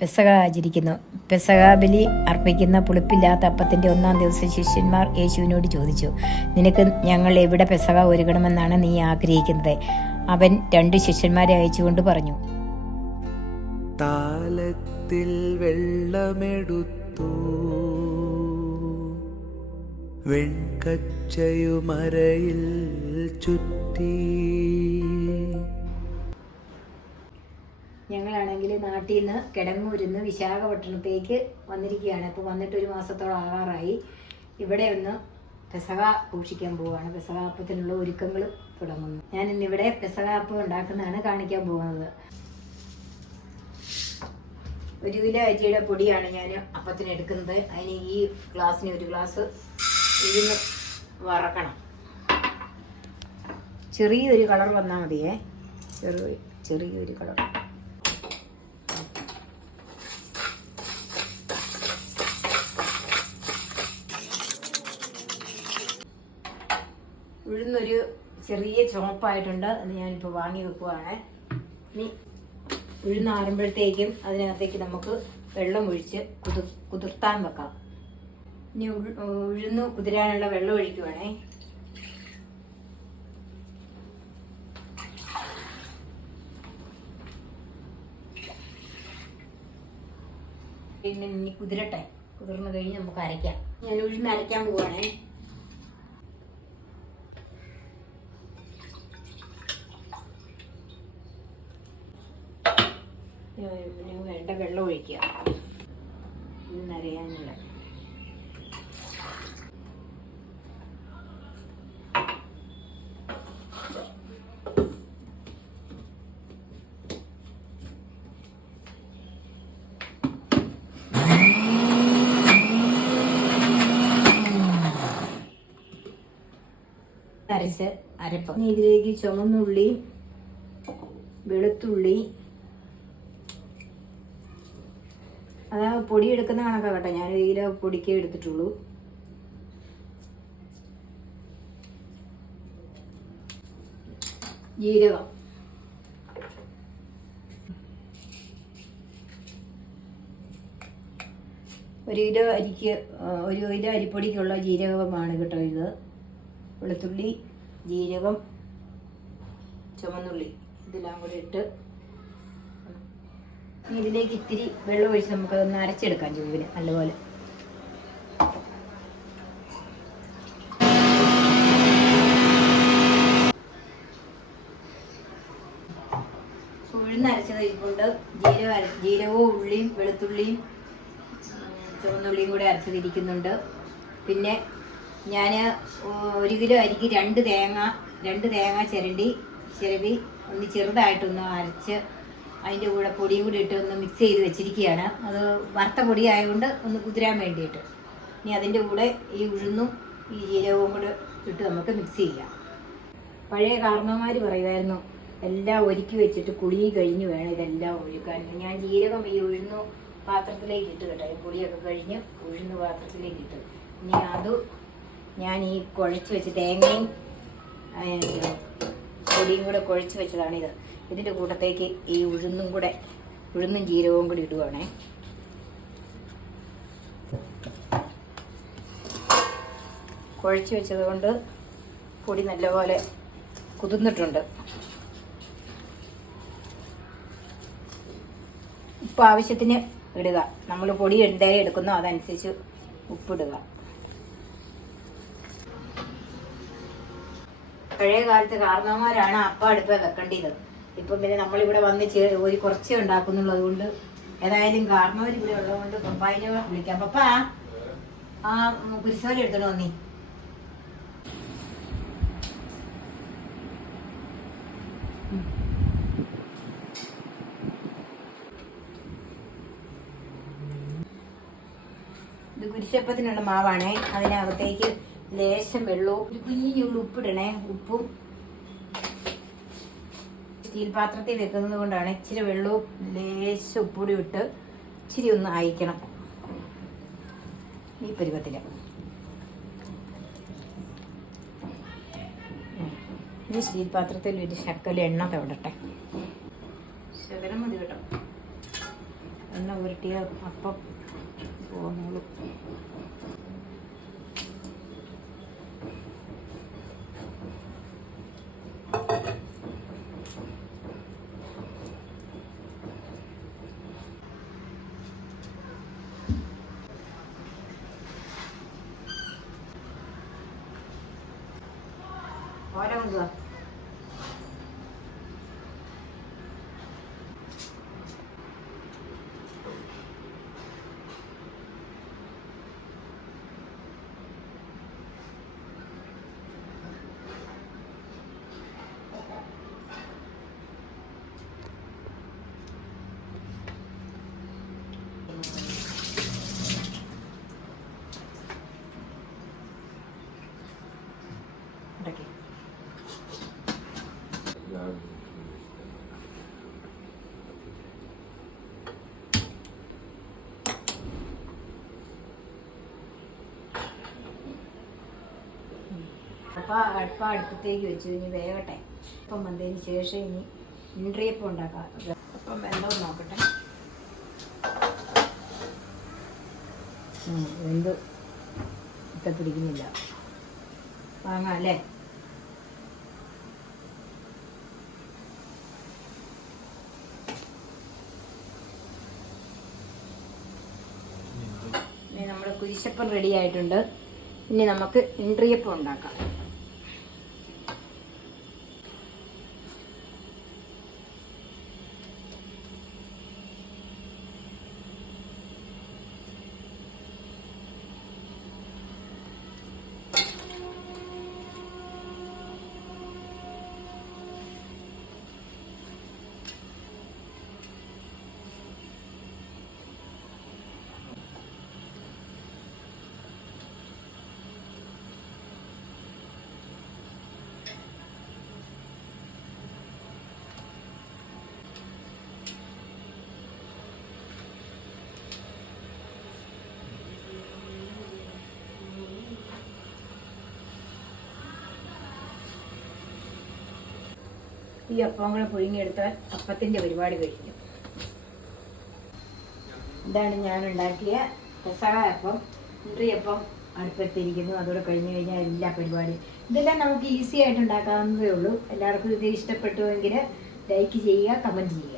പെസക ആചരിക്കുന്നു പെസക ബലി അർപ്പിക്കുന്ന പുളിപ്പില്ലാത്ത അപ്പത്തിന്റെ ഒന്നാം ദിവസം ശിഷ്യന്മാർ യേശുവിനോട് ചോദിച്ചു നിനക്ക് ഞങ്ങൾ എവിടെ പെസക ഒരുക്കണമെന്നാണ് നീ ആഗ്രഹിക്കുന്നത്? അവൻ രണ്ട് ശിഷ്യന്മാരെ അയച്ചുകൊണ്ട് പറഞ്ഞു താലത്തിൽ വെള്ളമെടുത്തു വെൺകച്ചയുമരയിൽ ചുറ്റി ഞങ്ങളാണെങ്കിൽ നാട്ടിൽ നിന്ന് കിടങ്ങൂരിൽ വിശാഖപട്ടണത്തേക്ക് വന്നിരിക്കുകയാണ്. ഇപ്പോൾ വന്നിട്ട് ഒരു മാസത്തോളം ആകാറായി ഇവിടെ ഒന്ന് പെസക ഘോഷിക്കാൻ പോവുകയാണ് പെസക അപ്പത്തിനുള്ള ഒരുക്കങ്ങൾ തുടങ്ങുന്നു. ഞാൻ ഇന്നിവിടെ പെസകാപ്പ് ഉണ്ടാക്കുന്നതാണ് കാണിക്കാൻ പോകുന്നത്. ഒരു കിലോ അരിയുടെ പൊടിയാണ് ഞാൻ അപ്പത്തിന് എടുക്കുന്നത്. അതിന് ഈ ഗ്ലാസ്സിന് ഒരു ഗ്ലാസ് ഇരുന്ന് വറക്കണം. ചെറിയൊരു കളർ വന്നാൽ മതിയേ. ചെറിയ ചെറിയൊരു കളർ. ഉഴുന്നൊരു ചെറിയ ചോപ്പായിട്ടുണ്ട് അത് ഞാനിപ്പോൾ വാങ്ങി വെക്കുവാണ്. ഇനി ഉഴുന്നാറുമ്പോഴത്തേക്കും അതിനകത്തേക്ക് നമുക്ക് വെള്ളം ഒഴിച്ച് കുതിർ കുതിർത്താൻ വെക്കാം. ഇനി ഉഴു- ഉഴുന്ന് കുതിരാനുള്ള വെള്ളം ഒഴിക്കുവാണേ. പിന്നെ ഇനി കുതിരട്ടെ. കുതിർന്നു കഴിഞ്ഞ് നമുക്ക് അരയ്ക്കാം. ഞാൻ ഉഴുന്ന് അരയ്ക്കാൻ പോവാണേ. ഇതിന് വേണ്ട വെള്ളം ഒഴിക്കുക. ഇന്നറിയാനുള്ള അരച്ച് അരപ്പം. ഇതിലേക്ക് ചുമന്നുള്ളി വെളുത്തുള്ളി അതാ പൊടി എടുക്കുന്ന കണക്കാ കേട്ടോ. ഞാൻ ഒരു കിലോ പൊടിക്ക് എടുത്തിട്ടുള്ളൂ. ജീരകം. ഒരു കിലോ അരിക്ക് ഒരു കിലോ അരിപ്പൊടിക്കുള്ള ജീരകമാണ് കേട്ടോ ഇത്. വെളുത്തുള്ളി ജീരകം ചുമന്നുള്ളി. ഇതെല്ലാം കൂടി ഇട്ട് ഇതിലേക്ക് ഇത്തിരി വെള്ളം ഒഴിച്ച് നമുക്ക് അതൊന്ന് അരച്ചെടുക്കാം ചൂവിന് നല്ലപോലെ. ഉഴുന്ന് അരച്ചത് ഇരിപ്പുണ്ട്. ജീരക ജീരകവും ഉള്ളിയും വെളുത്തുള്ളിയും ചുവന്നുള്ളിയും കൂടെ അരച്ചതിരിക്കുന്നുണ്ട് പിന്നെ ഞാൻ ഒരു കിലോ അരിക്ക് രണ്ട് തേങ്ങ രണ്ട് തേങ്ങ ചിരണ്ടി ചിരവി ഒന്ന് ചെറുതായിട്ടൊന്ന് അരച്ച് അതിന്റെ കൂടെ പൊടിയും കൂടി ഇട്ട് ഒന്ന് മിക്സ് ചെയ്ത് വെച്ചിരിക്കുകയാണ്. അത് വറുത്ത പൊടി ആയതുകൊണ്ട് ഒന്ന് കുതിരാൻ വേണ്ടിയിട്ട്. ഇനി അതിന്റെ കൂടെ ഈ ഉഴുന്നും ഈ ജീരകവും കൂടെ ഇട്ട് നമുക്ക് മിക്സ് ചെയ്യാം. പഴയ കാരണവന്മാർ പറയുമായിരുന്നു എല്ലാം ഒരുക്കി വെച്ചിട്ട് കുളി കഴിഞ്ഞ് വേണം ഇതെല്ലാം ഒഴുക്കാൻ. ഞാൻ ജീരകം ഈ ഉഴുന്നു പാത്രത്തിലേക്ക് ഇട്ട് കേട്ടോ. ഈ പൊടിയൊക്കെ കഴിഞ്ഞ് ഉഴുന്ന് പാത്രത്തിലേക്ക് ഇട്ട്. ഇനി അത് ഞാൻ ഈ കുഴച്ച് വെച്ച് തേങ്ങയും പൊടിയും കൂടെ കുഴച്ച് വെച്ചതാണിത്. ഇതിന്റെ കൂട്ടത്തേക്ക് ഈ ഉഴുന്നും കൂടെ ഉഴുന്നും ജീരകവും കൂടി ഇടുവാണേ. കുഴച്ച് വെച്ചത് കൊണ്ട് പൊടി നല്ലപോലെ കുതിർന്നിട്ടുണ്ട്. ഉപ്പ് ആവശ്യത്തിന് ഇടുക. നമ്മൾ പൊടി എന്തായാലും എടുക്കുന്നോ അതനുസരിച്ച് ഉപ്പിടുക. പഴയ കാലത്ത് കാരണവന്മാരാണ് അപ്പം അടുപ്പ് വെക്കേണ്ടത് ഇപ്പം പിന്നെ നമ്മളിവിടെ വന്ന് ചെ ഒരു കുറച്ചേ ഉണ്ടാക്കുന്നുള്ളൂ അതുകൊണ്ട് ഏതായാലും കാരണവർ ഇവിടെ ഉള്ളതുകൊണ്ട് പപ്പായിനെ വിളിക്കാം. പപ്പ ആ കുരിശോല എടുത്തിട്ട് വന്നേ. ഇത് കുരിശപ്പത്തിനുള്ള മാവാണേ. അതിനകത്തേക്ക് ലേശം വെള്ളവും ഒരു ഉപ്പിടണേ. ഉപ്പും സ്റ്റീൽ പാത്രത്തിൽ വെക്കുന്നത് കൊണ്ടാണ് ഇച്ചിരി വെള്ളവും ലേശം ഉപ്പൂടി ഇട്ട് ഇച്ചിരി ഒന്ന് അയക്കണം. ഈ പരുവത്തിൽ ഈ സ്റ്റീൽ പാത്രത്തിൽ ഒരു ശക്കല എണ്ണ തവിടട്ടെ. ശകലം മതി കേട്ടോ. എണ്ണ ഉരുട്ടിയ അപ്പം പോന്നോളൂ. Olha Angela. അപ്പം അടുപ്പ അടുപ്പത്തേക്ക് വെച്ചു. ഇനി വേകട്ടെ അപ്പം വന്നതിന് ശേഷം ഇനി ഇൻട്രിയപ്പം ഉണ്ടാക്കാം. അപ്പം വെന്തോ നോക്കട്ടെ. എന്ത്? വെന്ത് ഇപ്പം പിടിക്കുന്നില്ല. വാങ്ങാം അല്ലേ? ഇനി നമ്മൾ കുരിശപ്പം റെഡി ആയിട്ടുണ്ട്. ഇനി നമുക്ക് ഇൻട്രിയപ്പം ഉണ്ടാക്കാം. ഈ അപ്പം കൂടെ പുഴുങ്ങിയെടുത്താൽ അപ്പത്തിന്റെ പരിപാടി കഴിഞ്ഞു ഇതാണ് ഞാൻ ഉണ്ടാക്കിയ പെസക അപ്പം അടുപ്പത്തിരിക്കുന്നു. അതോടെ കഴിഞ്ഞു കഴിഞ്ഞാൽ എല്ലാ പരിപാടിയും. ഇതെല്ലാം നമുക്ക് ഈസി ആയിട്ട് ഉണ്ടാക്കാവുന്നതേ ഉള്ളൂ. എല്ലാവർക്കും ഇത് ഇഷ്ടപ്പെട്ടുവെങ്കിൽ ലൈക്ക് ചെയ്യുക കമന്റ് ചെയ്യുക.